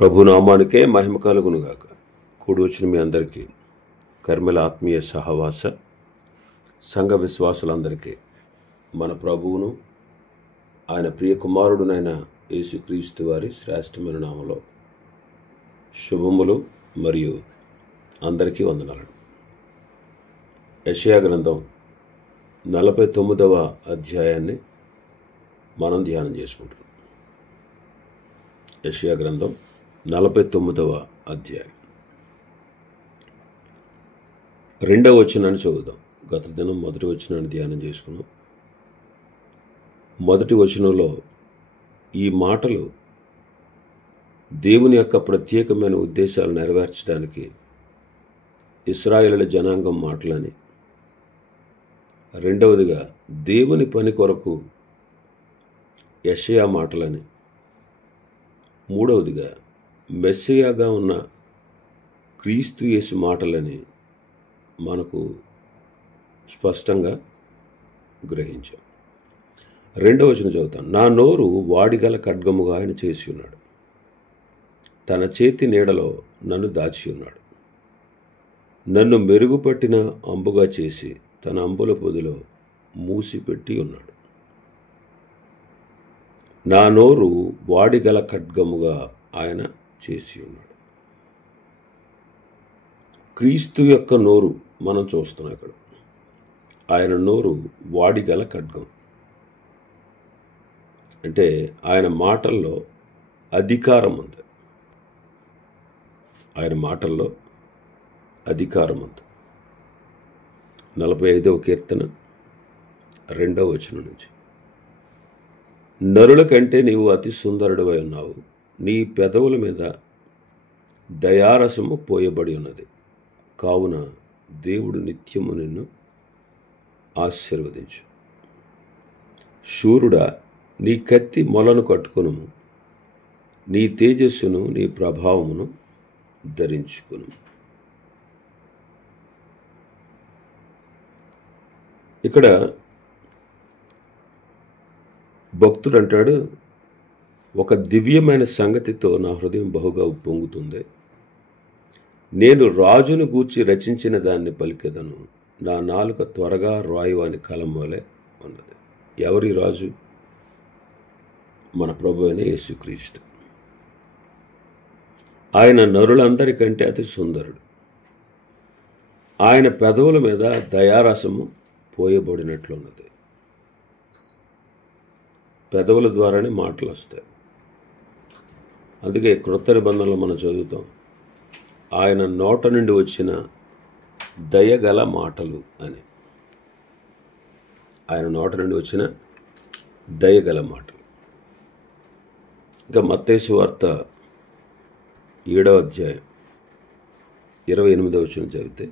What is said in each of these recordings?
ప్రభునామానికే మహిమ కలుగునుగాక. కూడి వచ్చిన మీ అందరికీ కర్మల ఆత్మీయ సహవాస సంఘ విశ్వాసులందరికీ మన ప్రభువును ఆయన ప్రియ కుమారుడునైన యేసుక్రీస్తు వారి శ్రేష్టమైన నామములో శుభములు మరియు అందరికీ వందనాలు. యెషయా గ్రంథం 49వ అధ్యాయాన్ని మనం ధ్యానం చేసుకుంటున్నాం. యెషయా గ్రంథం 49వ అధ్యాయం 2వ వచనాన్ని చదువుదాం. గత దినం మొదటి వచనాన్ని ధ్యానం చేసుకున్నాం. మొదటి వచనంలో ఈ మాటలు దేవుని యొక్క ప్రత్యేకమైన ఉద్దేశాలు నెరవేర్చడానికి ఇశ్రాయేలు జనాంగం మాటలని, రెండవదిగా దేవుని పని కొరకు యెషయా మాటలని, మూడవదిగా మెస్సియాగా ఉన్న క్రీస్తు యేసు మాటలని మనకు స్పష్టంగా గ్రహించాం. రెండవ వచనం చదువుతాను. నా నోరు వాడిగల ఖడ్గముగా ఆయన చేసి ఉన్నాడు, తన చేతి నీడలో నన్ను దాచి ఉన్నాడు. నన్ను మెరుగుపట్టిన అంబుగా చేసి తన అంబుల పొదిలో మూసిపెట్టి ఉన్నాడు. నా నోరు వాడిగల ఖడ్గముగా ఆయన చేసి ఉన్నాడు. క్రీస్తు యొక్క నోరు మనం చూస్తున్నాం ఇక్కడ. ఆయన నోరు వాడిగల ఖడ్గం అంటే ఆయన మాటల్లో అధికారం ఉంది. ఆయన మాటల్లో అధికారం ఉంది. 45వ కీర్తన 2వ వచనం నుంచి, నరుల కంటే నీవు అతి సుందరుడివై ఉన్నావు, నీ పెదవుల మీద దయారసము పోయబడి ఉన్నది, కావున దేవుడు నిత్యము నిన్ను ఆశీర్వదించు. శూరుడా, నీ కత్తి మొలను కట్టుకొనుము, నీ తేజస్సును నీ ప్రభావమును ధరించుకును. ఇక్కడ భక్తుడు అంటాడు, ఒక దివ్యమైన సంగతితో నా హృదయం బహుగా ఉప్పొంగుతుంది. నేను రాజును గూర్చి రచించిన దాన్ని పలికెదను, నా నాలుక త్వరగా రాయువాని కలం వలె ఉన్నది. ఎవరి రాజు? మన ప్రభు అయిన యేసుక్రీస్తు. ఆయన నరులందరికంటే అతి సుందరుడు. ఆయన పెదవుల మీద దయారసము పోయబడినట్లున్నది. పెదవుల ద్వారానే మాటలు వస్తాయి. అందుకే క్రొత్త నిబంధనలో మనం చదువుతాం, ఆయన నోట నుండి వచ్చిన దయగల మాటలు అని. ఆయన నోట నుండి వచ్చిన దయగల మాటలు. ఇంకా మత్తయి సువార్త 7వ అధ్యాయం 28వ వచనం చదివితే,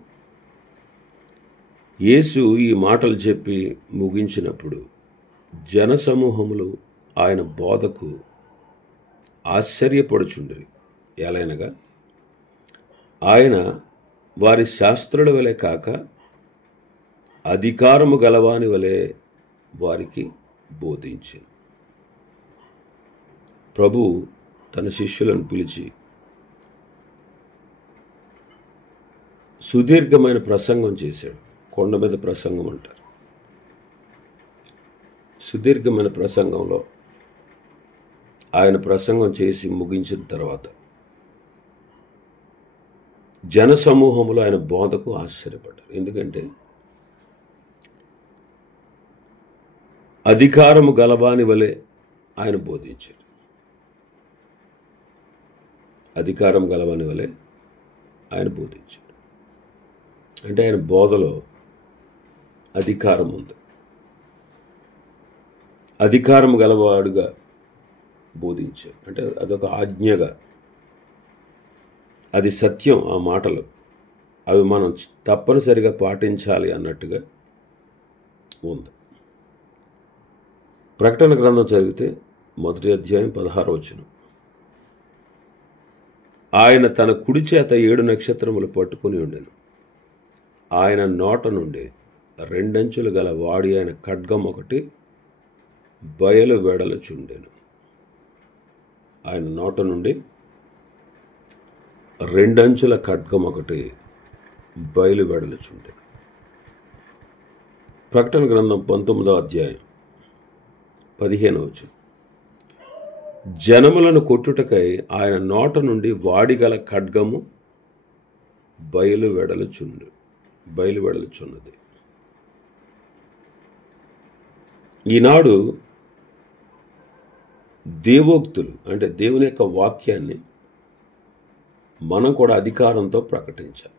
యేసు ఈ మాటలు చెప్పి ముగించినప్పుడు జనసమూహములు ఆయన బోధకు ఆశ్చర్యపడుచుండిరి. ఎలైనగా ఆయన వారి శాస్త్రుల వలె కాక అధికారము గలవాని వలె వారికి బోధించెను. ప్రభు తన శిష్యులను పిలిచి సుదీర్ఘమైన ప్రసంగం చేశాడు. కొండ మీద ప్రసంగం అంటారు. సుదీర్ఘమైన ప్రసంగంలో ఆయన ప్రసంగం చేసి ముగించిన తర్వాత జనసమూహములు ఆయన బోధకు ఆశ్చర్యపడ్డారు. ఎందుకంటే అధికారము గలవాని వలె ఆయన బోధించారు. అధికారం గలవాని వలె ఆయన బోధించారు అంటే ఆయన బోధలో అధికారం ఉంది. అధికారం గలవాడుగా బోధించారు అంటే అదొక ఆజ్ఞగా, అది సత్యం. ఆ మాటలు అవి మనం తప్పనిసరిగా పాటించాలి అన్నట్టుగా ఉంది. ప్రకటన గ్రంథం చదివితే 1వ అధ్యాయం 16వ వచనం, ఆయన తన కుడి చేత 7 నక్షత్రములు పట్టుకుని ఉండెను, ఆయన నోట నుండి 2 అంచులు గల వాడి అయిన ఖడ్గం ఒకటి బయలు వెడలుచుండెను. ఆయన నోట నుండి రెండంచుల ఖడ్గం ఒకటి బయలువెడలుచుండెను. ప్రకటన గ్రంథం 19వ అధ్యాయం 15వ వచనం. జనములను కొట్టుటకై ఆయన నోట నుండి వాడిగల ఖడ్గము బయలువెడలుచున్నది. ఈనాడు దేవోక్తులు అంటే దేవుని యొక్క వాక్యాన్ని మనం కూడా అధికారంతో ప్రకటించాలి.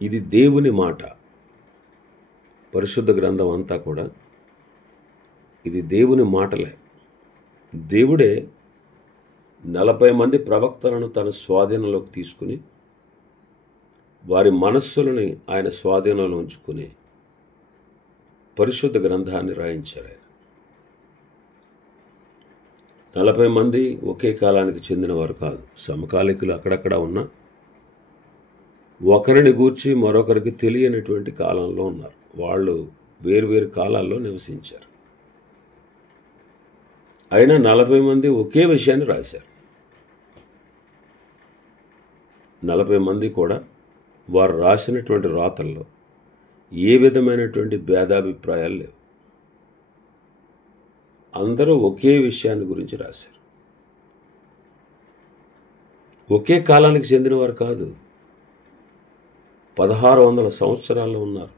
ఇది దేవుని మాట. పరిశుద్ధ గ్రంథం అంతా కూడా ఇది దేవుని మాటలే. దేవుడే 40 మంది ప్రవక్తలను తన స్వాధీనంలోకి తీసుకుని వారి మనస్సులని ఆయన స్వాధీనంలో ఉంచుకుని పరిశుద్ధ గ్రంథాన్ని రాయించారు. ఆయన 40 మంది ఒకే కాలానికి చెందినవారు కాదు, సమకాలికులు అక్కడక్కడ ఉన్న ఒకరిని గూర్చి మరొకరికి తెలియనటువంటి కాలంలో ఉన్నారు. వాళ్ళు వేరువేరు కాలాల్లో నివసించారు. అయినా 40 మంది ఒకే విషయాన్ని రాశారు. 40 మంది కూడా వారు రాసినటువంటి రాతల్లో ఏ విధమైనటువంటి భేదాభిప్రాయాలు లేవు. అందరూ ఒకే విషయాన్ని గురించి రాశారు. ఒకే కాలానికి చెందినవారు కాదు, 1600 సంవత్సరాల్లో ఉన్నారు.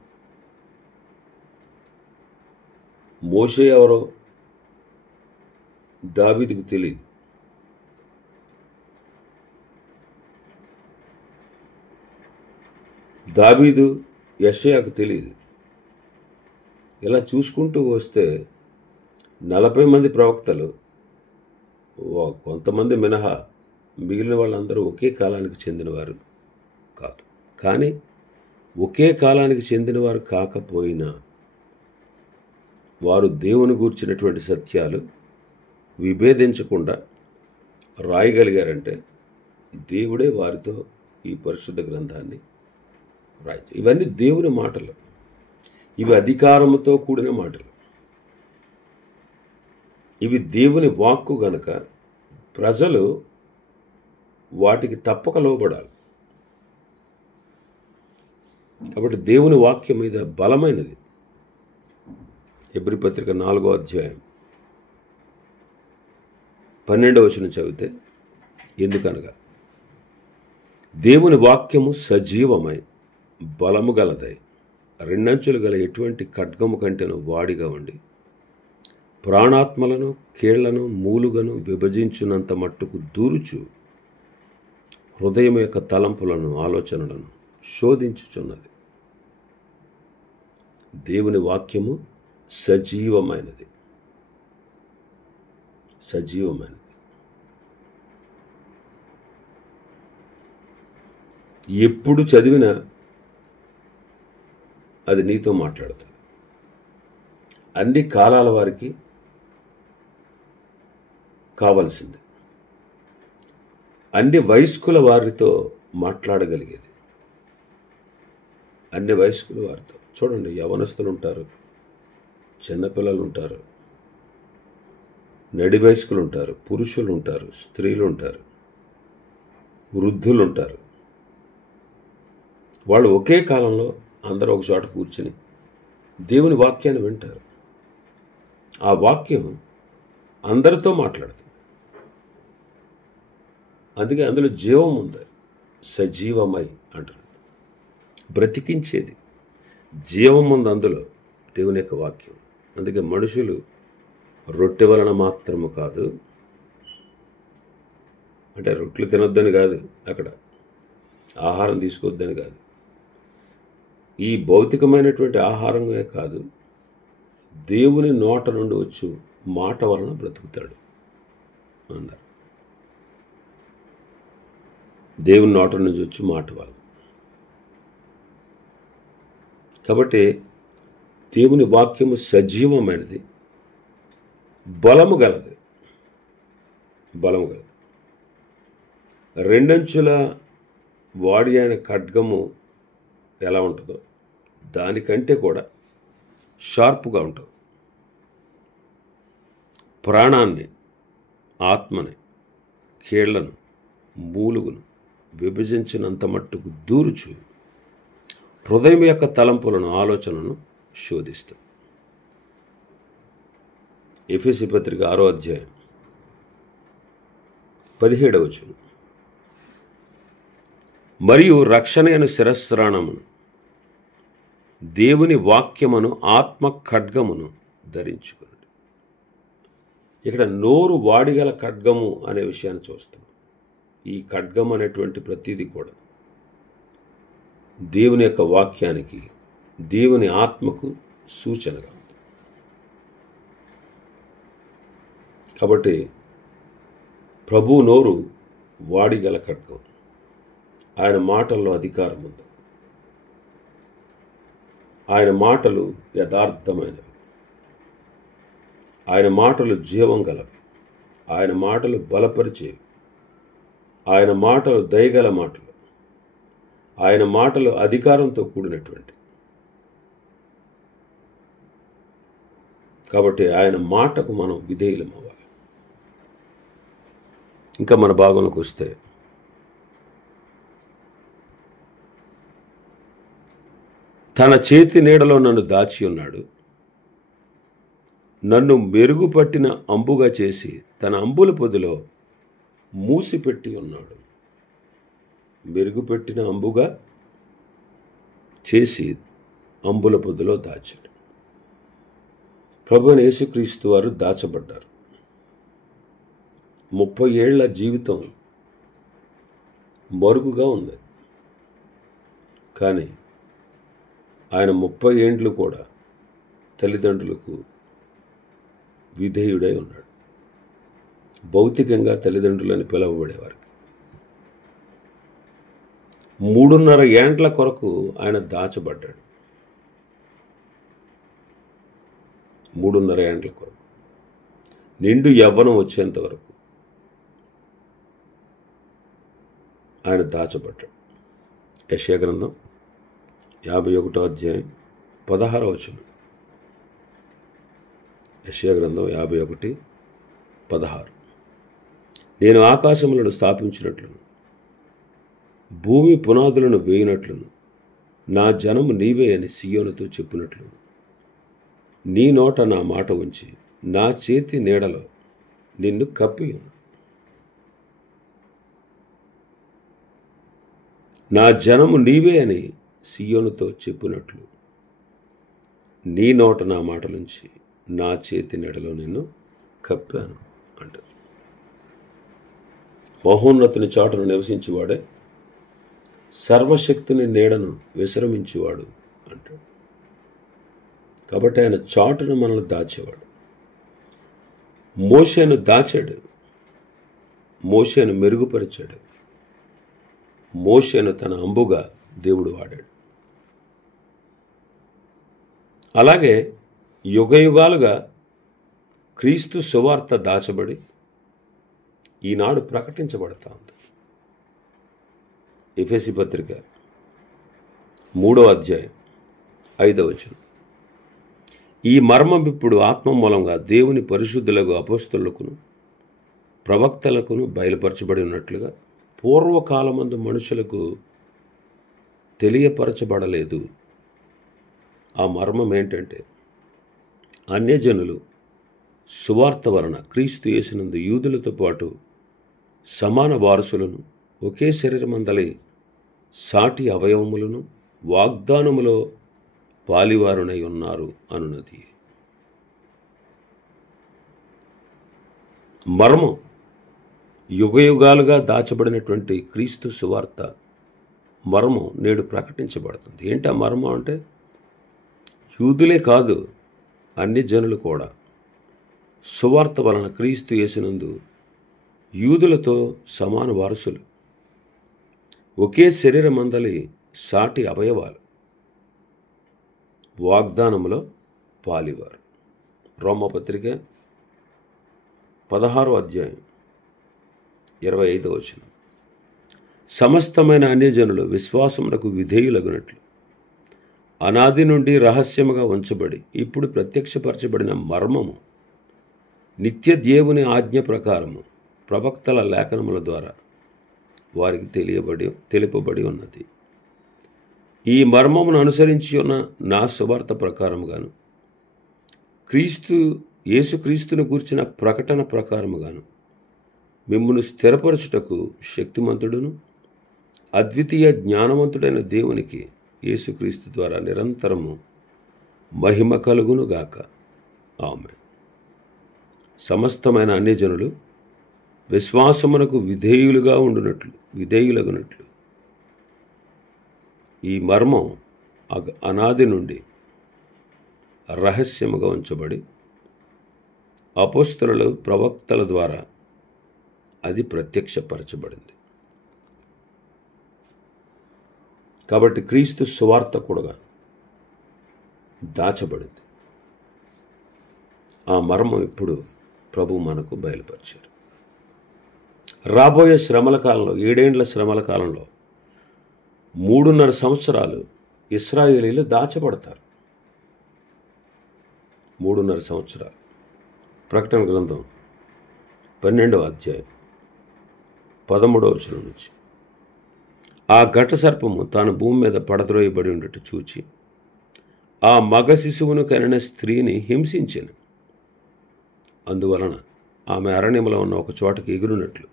మోషే ఎవరో దావీదుకు తెలియదు. దావీదు యెషయాకు తెలియదు. ఇలా చూసుకుంటూ వస్తే 40 మంది ప్రవక్తలు, కొంతమంది మినహా మిగిలిన వాళ్ళందరూ ఒకే కాలానికి చెందినవారు కాదు. కానీ ఒకే కాలానికి చెందినవారు కాకపోయినా వారు దేవుని గూర్చినటువంటి సత్యాలు విభేదించకుండా రాయగలిగారంటే దేవుడే వారితో ఈ పరిశుద్ధ గ్రంథాన్ని రాయి. ఇవన్నీ దేవుని మాటలు. ఇవి అధికారముతో కూడిన మాటలు. ఇవి దేవుని వాక్కు గనక ప్రజలు వాటికి తప్పక లోబడాలి. కాబట్టి దేవుని వాక్యం మీద బలమైనది. హెబ్రీ పత్రిక 4వ అధ్యాయం 12వ వచనం చదివితే, ఎందుకనగా దేవుని వాక్యము సజీవమై బలము గలదై రెండంచులు గల ఎటువంటి ఖడ్గము కంటేను వాడిగా ఉండి ప్రాణాత్మలను కీళ్లను మూలుగను విభజించునంత మట్టుకు దూరుచు హృదయం యొక్క తలంపులను ఆలోచనలను శోధించుచున్నది. దేవుని వాక్యము సజీవమైనది. ఎప్పుడు చదివినా అది నీతో మాట్లాడుతుంది. అన్ని కాలాల వారికి కావలసింది. అన్ని వయస్కుల వారితో మాట్లాడగలిగేది. అన్ని వయస్కుల వారితో. చూడండి, యవనస్తులు ఉంటారు, చిన్నపిల్లలు ఉంటారు, నడి వయస్కులు ఉంటారు, పురుషులు ఉంటారు, స్త్రీలు ఉంటారు, వృద్ధులు ఉంటారు. వాళ్ళు ఒకే కాలంలో అందరూ ఒక చోట కూర్చుని దేవుని వాక్యాన్ని వింటారు. ఆ వాక్యం అందరితో మాట్లాడుతుంది. అందుకే అందులో జీవం ఉంది. సజీవమై అంటారు, బ్రతికించేది. జీవం ఉంది అందులో, దేవుని యొక్క వాక్యం. అందుకే మనుషులు రొట్టె వలన మాత్రము కాదు అంటే రొట్టెలు తినొద్దని కాదు, అక్కడ ఆహారం తీసుకోవద్దని కాదు, ఈ భౌతికమైనటువంటి ఆహారమే కాదు, దేవుని నోట నుండి వచ్చు మాట వలన బ్రతుకుతాడు అన్నారు. దేవుని నోట నుంచి వచ్చి మాట వలన. కాబట్టి దేవుని వాక్యము సజీవమైనది, బలము గలది. రెండంచుల వాడి అయిన ఖడ్గము ఎలా ఉంటుందో దానికంటే కూడా షార్ప్గా ఉంటుంది. ప్రాణాన్ని, ఆత్మని, కీళ్లను, మూలుగును విభజించినంత మట్టుకు దూరుచు హృదయం యొక్క తలంపులను ఆలోచనను శోధిస్తుంది. ఎఫెసీ పత్రిక 6వ అధ్యాయం 17వ వచనం. మరియు రక్షణ అను శిరస్త్రాణమును దేవుని వాక్యమును ఆత్మ ఖడ్గమును ధరించుకున్నాడు. ఇక్కడ నోరు వాడిగల ఖడ్గము అనే విషయాన్ని చూస్తాం. ఈ ఖడ్గం అనేటువంటి ప్రతిదీ కూడా దేవుని యొక్క వాక్యానికి, దేవుని ఆత్మకు సూచనగా ఉంది. కాబట్టి ప్రభు నోరు వాడిగల ఖడ్గం. ఆయన మాటల్లో అధికారం ఉంది. ఆయన మాటలు యథార్థమైనవి. ఆయన మాటలు జీవం గలవి. ఆయన మాటలు బలపరిచేవి. ఆయన మాటలు దయగల మాటలు. ఆయన మాటలు అధికారంతో కూడినటువంటి. కాబట్టి ఆయన మాటకు మనం విధేయులం అవ్వాలి. ఇంకా మన భాగంలోకి వస్తే, తన చేతి నీడలో నన్ను దాచి ఉన్నాడు, నన్ను మెరుగుపట్టిన అంబుగా చేసి తన అంబుల పొదిలో మూసిపెట్టి ఉన్నాడు. మెరుగుపెట్టిన అంబుగా చేసి అంబుల పొదిలో దాచాడు. ప్రభువైన యేసుక్రీస్తు వారు దాచబడ్డారు. 30 ఏళ్ల జీవితం మరుగుగా ఉంది. కానీ ఆయన 30 ఏండ్లు కూడా తల్లిదండ్రులకు విధేయుడై ఉన్నాడు. భౌతికంగా తల్లిదండ్రులని పిలవబడేవారు. 3.5 ఏండ్ల కొరకు ఆయన దాచబడ్డాడు. 3.5 ఏండ్ల కొరకు, నిండు యవ్వనం వచ్చేంత వరకు ఆయన దాచబడ్డాడు. యెషయా గ్రంథం 51వ అధ్యాయం 16వ వచనం. యెషయా గ్రంథం 51:16. నేను ఆకాశములను స్థాపించినట్లును భూమి పునాదులను వేయినట్లును నా జనము నీవే అని సియోనుతో చెప్పినట్లు నీ నోట నా మాట ఉంచి నా చేతి నీడలో నిన్ను కప్పి నా జనము నీవే అని సియోనుతో చెప్పినట్లు నీ నోట నా మాటలుంచి నా చేతి నీడలో నిన్ను కప్పాను అంటారు. మహోన్నతుని చాటును నివసించేవాడే సర్వశక్తిని నీడను విశ్రమించేవాడు అంటాడు. కాబట్టి ఆయన చాటును మనల్ని దాచేవాడు. మోషేను దాచాడు. మోషేను మెరుగుపరిచాడు. మోషేను తన అంబుగా దేవుడు వాడాడు. అలాగే యుగయుగాలుగా క్రీస్తు సువార్త దాచబడి ఈనాడు ప్రకటించబడతా ఉంది. ఎఫెసీ పత్రిక 3వ అధ్యాయం 5వ వచనం. ఈ మర్మం ఇప్పుడు ఆత్మ మూలంగా దేవుని పరిశుద్ధులకు అపోస్తలులకును ప్రవక్తలకును బయలుపరచబడి ఉన్నట్లుగా పూర్వకాలమందు మనుషులకు తెలియపరచబడలేదు. ఆ మర్మం ఏంటంటే, అన్యజనులు సువార్త వలన క్రీస్తు యేసునందు యూదులతో పాటు సమాన వారసులను, ఒకే శరీరమందలి సాటి అవయవములను వాగ్దానములో పాలివారునై ఉన్నారు అనున్నది. మర్మం యుగయుగాలుగా దాచబడినటువంటి క్రీస్తు సువార్త మర్మం నేడు ప్రకటించబడుతుంది. ఏంటి ఆ మర్మం అంటే, యూదులే కాదు అన్ని జనులు కూడా సువార్త వలన క్రీస్తు యేసునందు యూదులతో సమాన వారసులు, ఒకే శరీరమందలి సాటి అవయవాలు, వాగ్దానములో పాలివారు. రోమపత్రిక 16వ అధ్యాయం 25వ వచనం. సమస్తమైన అన్యజనులు విశ్వాసమునకు విధేయులగునట్లు అనాది నుండి రహస్యముగా ఉంచబడి ఇప్పుడు ప్రత్యక్షపరచబడిన మర్మము నిత్య దేవుని ఆజ్ఞ ప్రకారము ప్రవక్తల లేఖనముల ద్వారా వారికి తెలుపబడి ఉన్నది. ఈ మర్మమును అనుసరించి ఉన్న నా సువార్త ప్రకారముగాను యేసుక్రీస్తును గూర్చిన ప్రకటన ప్రకారముగాను మిమ్మును స్థిరపరచుటకు శక్తిమంతుడును అద్వితీయ జ్ఞానవంతుడైన దేవునికి యేసుక్రీస్తు ద్వారా నిరంతరము మహిమ కలుగునుగాక. ఆమేన్. సమస్తమైన అన్యజనులు విశ్వాసమునకు విధేయులగునట్లు ఈ మర్మం అనాది నుండి రహస్యముగా ఉంచబడి అపోస్తలులు ప్రవక్తల ద్వారా అది ప్రత్యక్షపరచబడింది. కాబట్టి క్రీస్తు సువార్త కూడా దాచబడింది. ఆ మర్మం ఇప్పుడు ప్రభు మనకు బయలుపరిచారు. రాబోయే శ్రమల కాలంలో, 7 ఏండ్ల శ్రమల కాలంలో 3.5 సంవత్సరాలు ఇశ్రాయేలీలు దాచబడతారు. 3.5 సంవత్సరాలు. ప్రకటన గ్రంథం 12వ అధ్యాయం 13వ వచనం నుంచి. ఆ ఘట సర్పము తాను భూమి మీద పడద్రోయబడి ఉండటం చూచి ఆ మగ శిశువును కనిన స్త్రీని హింసించెను. అందువలన ఆమె అరణ్యములో ఉన్న ఒక చోటకి ఎగురునట్లు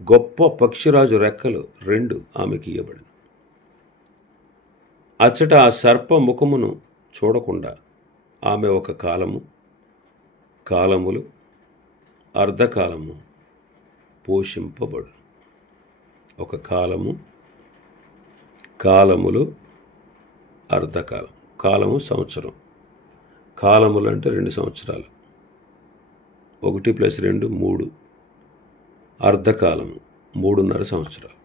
గొప్ప పక్షిరాజు రెక్కలు 2 ఆమెకి ఇయ్యబడిన. అచ్చట ఆ సర్ప ముఖమును చూడకుండా ఆమె ఒక కాలములు అర్ధకాలము పోషింపబడు. ఒక కాలములు అర్ధకాలం. కాలము సంవత్సరం, కాలములు అంటే 2 సంవత్సరాలు, 1 + 2 3, అర్ధకాలము 3.5 సంవత్సరాలు.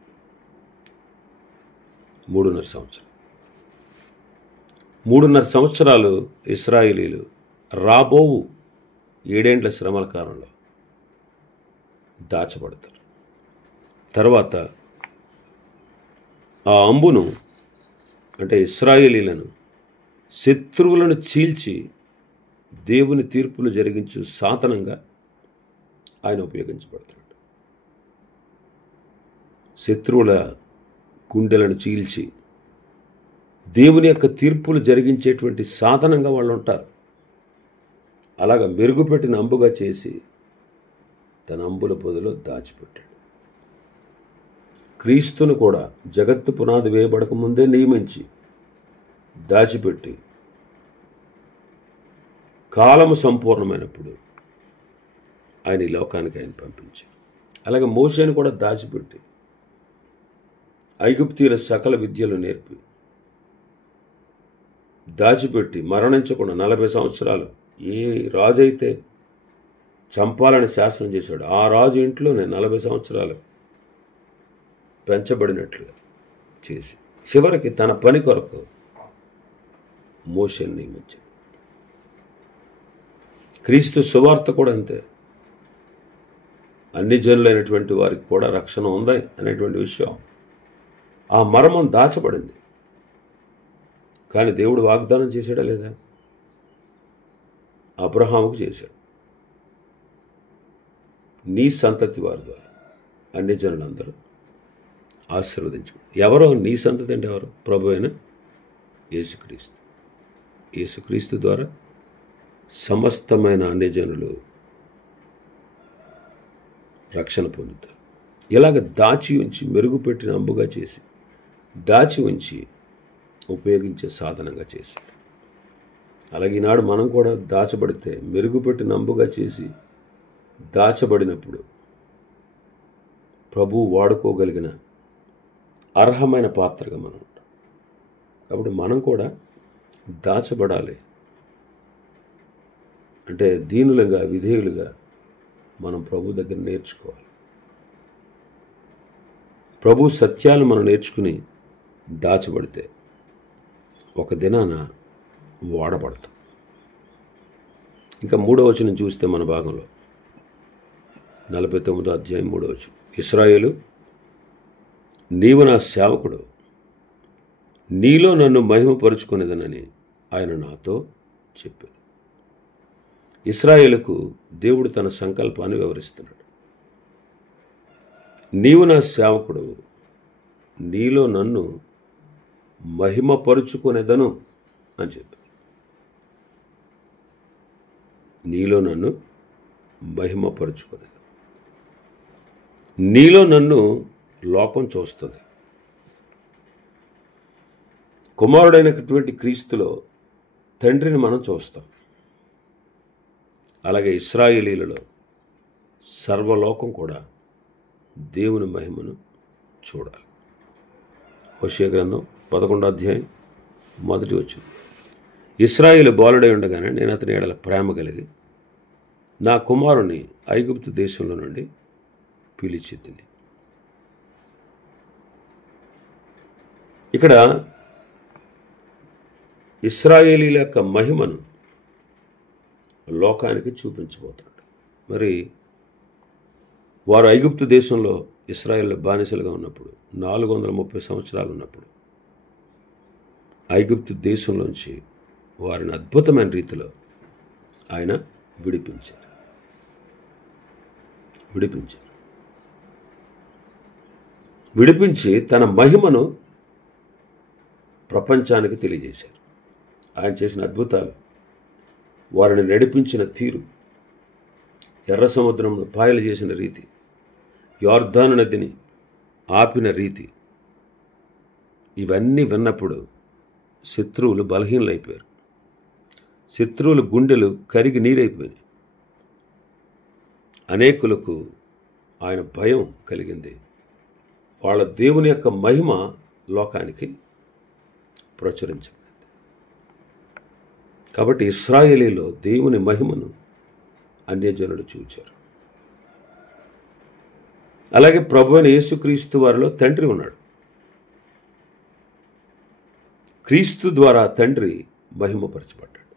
3.5 సంవత్సరాలు ఇశ్రాయేలీలు రాబోవు 7 ఏండ్ల శ్రమల కాలంలో దాచబడతారు. తర్వాత ఆ అంబును అంటే ఇశ్రాయేలీలను శత్రువులను చీల్చి దేవుని తీర్పులు జరిగించు సాధనంగా ఆయన ఉపయోగించబడుతున్నాడు. శత్రువుల గుండెలను చీల్చి దేవుని యొక్క తీర్పులు జరిగించేటువంటి సాధనంగా వాళ్ళు ఉంటారు. అలాగా మెరుగుపెట్టిన అంబుగా చేసి తన అంబుల పొదలో దాచిపెట్టాడు. క్రీస్తును కూడా జగత్తు పునాది వేయబడక ముందే నియమించి దాచిపెట్టి కాలము సంపూర్ణమైనప్పుడు ఆయన ఈ లోకానికి ఆయన పంపించారు. అలాగే మోషేను కూడా దాచిపెట్టి ఐగుప్తీయుల సకల విద్యలు నేర్పి దాచిపెట్టి మరణించకుండా 40 సంవత్సరాలు ఏ రాజు అయితే చంపాలని శాసనం చేశాడు ఆ రాజు ఇంట్లోనే 40 సంవత్సరాలు పెంచబడినట్లుగా చేసి చివరికి తన పని కొరకు మోషేను నియమించాడు. క్రీస్తు సువార్త కూడా అంతే. అన్ని జనులైనటువంటి వారికి కూడా రక్షణ ఉంది అనేటువంటి విషయం ఆ మర్మం దాచబడింది. కానీ దేవుడు వాగ్దానం చేశాడా లేదా? అబ్రహాముకు చేశాడు. నీ సంతతి వారి ద్వారా అన్ని జనులందరూ ఆశీర్వదించబడి. ఎవరో నీ సంతతి అంటే ఎవరు? ప్రభు అయిన యేసుక్రీస్తు. యేసుక్రీస్తు ద్వారా సమస్తమైన అన్ని జనులు రక్షణ పొందుతారు. ఇలాగ దాచి ఉంచి మెరుగుపెట్టిన అంబుగా చేసి దాచి ఉంచి ఉపయోగించే సాధనంగా చేసి, అలాగే ఈనాడు మనం కూడా దాచబడితే మెరుగుపెట్టిన అంబుగా చేసి దాచబడినప్పుడు ప్రభు వాడుకోగలిగిన అర్హమైన పాత్రగా మనం ఉంటాం. కాబట్టి మనం కూడా దాచబడాలి. అంటే దీనులుగా విధేయులుగా మనం ప్రభు దగ్గర నేర్చుకోవాలి. ప్రభు సత్యాలు మనం నేర్చుకుని దాచబడితే ఒక దినాన వాడబడతాం. ఇంకా 3వ వచనం చూస్తే మన భాగంలో 49వ అధ్యాయం 3వ వచనం. ఇశ్రాయేలు, నీవు నా సేవకుడు, నీలో నన్ను మహిమపరుచుకునేదనని ఆయన నాతో చెప్పాడు. ఇశ్రాయేలుకు దేవుడు తన సంకల్పాన్ని వివరిస్తున్నాడు. నీవు నా సేవకుడు, నీలో నన్ను మహిమపరుచుకునేదను అని చెప్పారు. నీలో నన్ను మహిమపరుచుకునేది. నీలో నన్ను లోకం చూస్తుంది. కుమారుడైనటువంటి క్రీస్తులో తండ్రిని మనం చూస్తాం. అలాగే ఇశ్రాయేలీలలో సర్వలోకం కూడా దేవుని మహిమను చూడాలి. హోషేయ గ్రంథం 11వ అధ్యాయం 1వ వచనం. ఇశ్రాయేలు బాలుడై ఉండగానే నేను అతని ఎడల ప్రేమ కలిగి నా కుమారుని ఐగుప్తు దేశంలో నుండి పిలిచి తిని. ఇక్కడ ఇశ్రాయేలీల యొక్క మహిమను లోకానికి చూపించబోతున్నాడు. మరి వారు ఐగుప్తు దేశంలో ఇశ్రాయేల్ బానిసలుగా ఉన్నప్పుడు 430 సంవత్సరాలు ఉన్నప్పుడు ఐగుప్తు దేశంలోంచి వారిని అద్భుతమైన రీతిలో ఆయన విడిపించారు. విడిపించి తన మహిమను ప్రపంచానికి తెలియజేశారు. ఆయన చేసిన అద్భుతాలు, వారిని నడిపించిన తీరు, ఎర్ర సముద్రంలో పాయలు చేసిన రీతి, యొర్దాను నదిని ఆపిన రీతి, ఇవన్నీ విన్నప్పుడు శత్రువులు బలహీనలైపోయారు. శత్రువుల గుండెలు కరిగి నీరైపోయినాయి. అనేకులకు ఆయన భయం కలిగింది. వాళ్ళ దేవుని యొక్క మహిమ లోకానికి ప్రచురించబడింది. కాబట్టి ఇశ్రాయేలీలో దేవుని మహిమను అన్యజనులు చూచారు. అలాగే ప్రభువైన యేసుక్రీస్తు వారిలో తండ్రి ఉన్నాడు. క్రీస్తు ద్వారా తండ్రి మహిమపరచబడ్డాడు.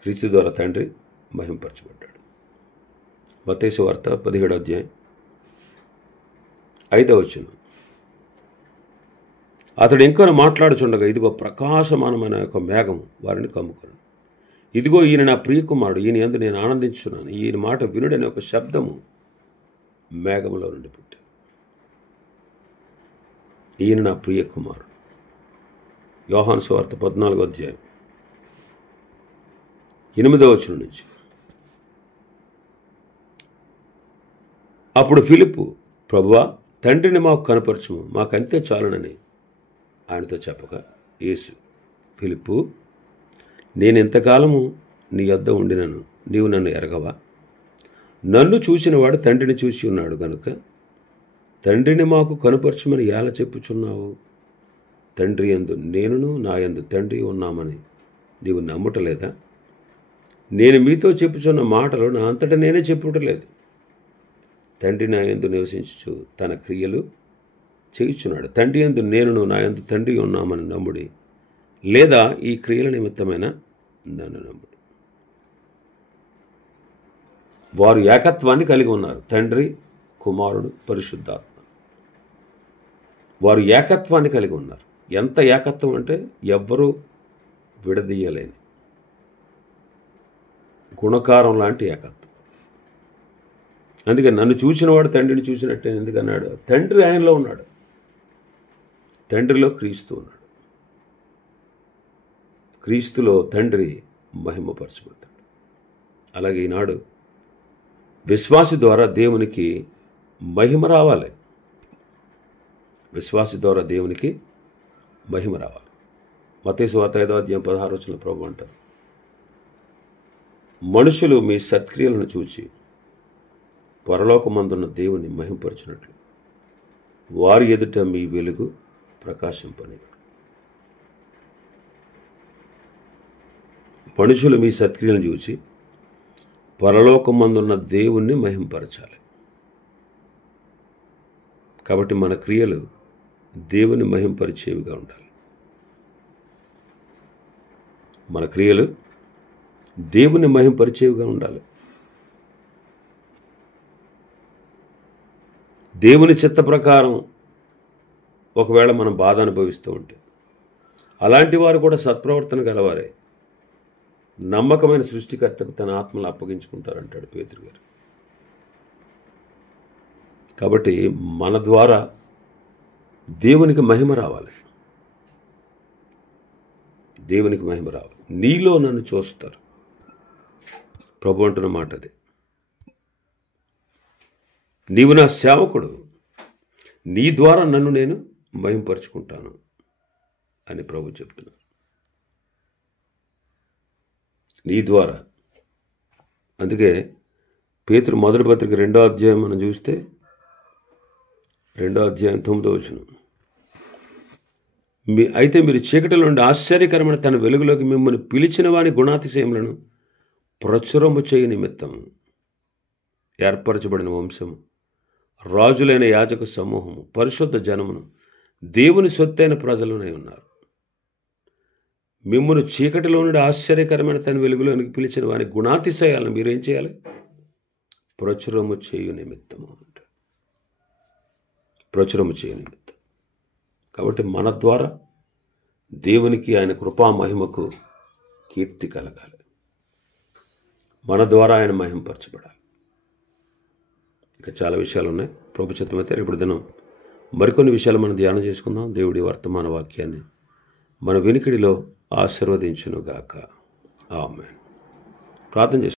క్రీస్తు ద్వారా తండ్రి మహిమపరచబడ్డాడు. మత్తయి సువార్త 17వ అధ్యాయం 5వ వచనం. అతడు ఇంకా మాట్లాడుచుండగా ఇదిగో ప్రకాశమానమైన ఒక మేఘము వారిని కమ్ముకొను. ఇదిగో ఈయన నా ప్రియకుమారుడు, ఈయన యందు నేను ఆనందించున్నాను, ఈయన మాట వినుడనే ఒక శబ్దము మేఘములో నుండి పుట్టాను. ఈయన నా ప్రియకుమారుడు. యోహాను సువార్త 14వ అధ్యాయం 8వ వచనం నుంచి. అప్పుడు ఫిలిప్పు, ప్రభువా, తండ్రిని మాకు కనపరచుము, మాకంతే చాలునని ఆయనతో చెప్పగా యేసు, ఫిలిప్పు, నేను ఇంతకాలము నీ యొద్ద ఉండినను నీవు నన్ను ఎరగవా? నన్ను చూసినవాడు తండ్రిని చూసి ఉన్నాడు గనుక తండ్రిని మాకు కనుపరచమని ఎలా చెప్పుచున్నావు? తండ్రి యందు నేనును నా యందు తండ్రి ఉన్నామని నీవు నమ్ముటలేదా? నేను మీతో చెప్పుచున్న మాటలు నా అంతటా నేనే చెప్పుటలేదు. తండ్రి నా యందు నివసించుచు తన క్రియలు చేయుచున్నాడు. తండ్రి యందు నేనును నా యందు తండ్రి ఉన్నామని నమ్ముడి, లేదా ఈ క్రియల నిమిత్తమైన నన్ను నమ్ముడు. వారు ఏకత్వాన్ని కలిగి ఉన్నారు. తండ్రి, కుమారుడు, పరిశుద్ధాత్మ. వారు ఏకత్వాన్ని కలిగి ఉన్నారు. ఎంత ఏకత్వం అంటే ఎవ్వరూ విడదీయలేని గుణకారం లాంటి ఏకత్వం. అందుకే నన్ను చూసినవాడు తండ్రిని చూసినట్టే ఎందుకన్నాడు? తండ్రి ఆయనలో ఉన్నాడు, తండ్రిలో క్రీస్తు ఉన్నాడు. క్రీస్తులో తండ్రి మహిమపరచబడతాడు. అలాగే ఈనాడు విశ్వాసి ద్వారా దేవునికి మహిమ రావాలి. విశ్వాసి ద్వారా దేవునికి మహిమ రావాలి. మత్తయి సువార్త 5వ అధ్యాయం 16వ వచనంలో ప్రభువు అంటారు, మనుషులు మీ సత్క్రియలను చూచి పరలోకమందున్న దేవుని మహిమపరచినట్లు వారి ఎదుట మీ వెలుగు ప్రకాశింపనివ్వండి. మనుషులు మీ సత్క్రియలను చూచి పరలోకమందున్న దేవుణ్ణి మహింపరచాలి. కాబట్టి మన క్రియలు దేవుని మహింపరిచేవిగా ఉండాలి. మన క్రియలు దేవుని మహింపరిచేవిగా ఉండాలి. దేవుని చిత్త ప్రకారం ఒకవేళ మనం బాధ అనుభవిస్తూ ఉంటే అలాంటి వారు కూడా సత్ప్రవర్తన గలవారే నమ్మకమైన సృష్టికర్తకు తన ఆత్మను అప్పగించుకుంటారంటాడు పేతురు గారు. కాబట్టి మన ద్వారా దేవునికి మహిమ రావాలి. దేవునికి మహిమ రావాలి. నీలో నన్ను చూస్తారు. ప్రభు అంటున్న మాట అది. నీవు నా సేవకుడు, నీ ద్వారా నన్ను నేను మహింపరుచుకుంటాను అని ప్రభు చెప్తున్నారు. నీ ద్వారా. అందుకే పేతురు మొదటి పత్రిక 2వ అధ్యాయం మనం చూస్తే 2వ అధ్యాయం 9వ వచనం. అయితే మీరు చీకటిలో నుండి ఆశ్చర్యకరమైన తన వెలుగులోకి మిమ్మల్ని పిలిచిన వాని గుణాతిశయములను ప్రచురము చేయ నిమిత్తం ఏర్పరచబడిన వంశము, రాజులైన యాజక సమూహము, పరిశుద్ధ జనమును, దేవుని సొత్తైన ప్రజలనై ఉన్నారు. మిమ్మల్ని చీకటిలో నుండి ఆశ్చర్యకరమైన తన వెలుగులోనికి పిలిచిన వాని గుణాతిశయాలను మీరేం చేయాలి? ప్రచురము చేయు నిమిత్తము అంటే ప్రచురము చేయు నిమిత్తం. కాబట్టి మన ద్వారా దేవునికి, ఆయన కృపా మహిమకు కీర్తి కలగాలి. మన ద్వారా ఆయన మహింపరచబడాలి. ఇంకా చాలా విషయాలు ఉన్నాయి. ప్రభు చిత్తమైతే రేపటి దినం మరికొన్ని విషయాలు మనం ధ్యానం చేసుకుందాం. దేవుడి వర్తమాన వాక్యాన్ని మన వినికిడిలో ఆశీర్వదించునుగాక. ఆమేన్. ప్రార్థన చేస్తాం.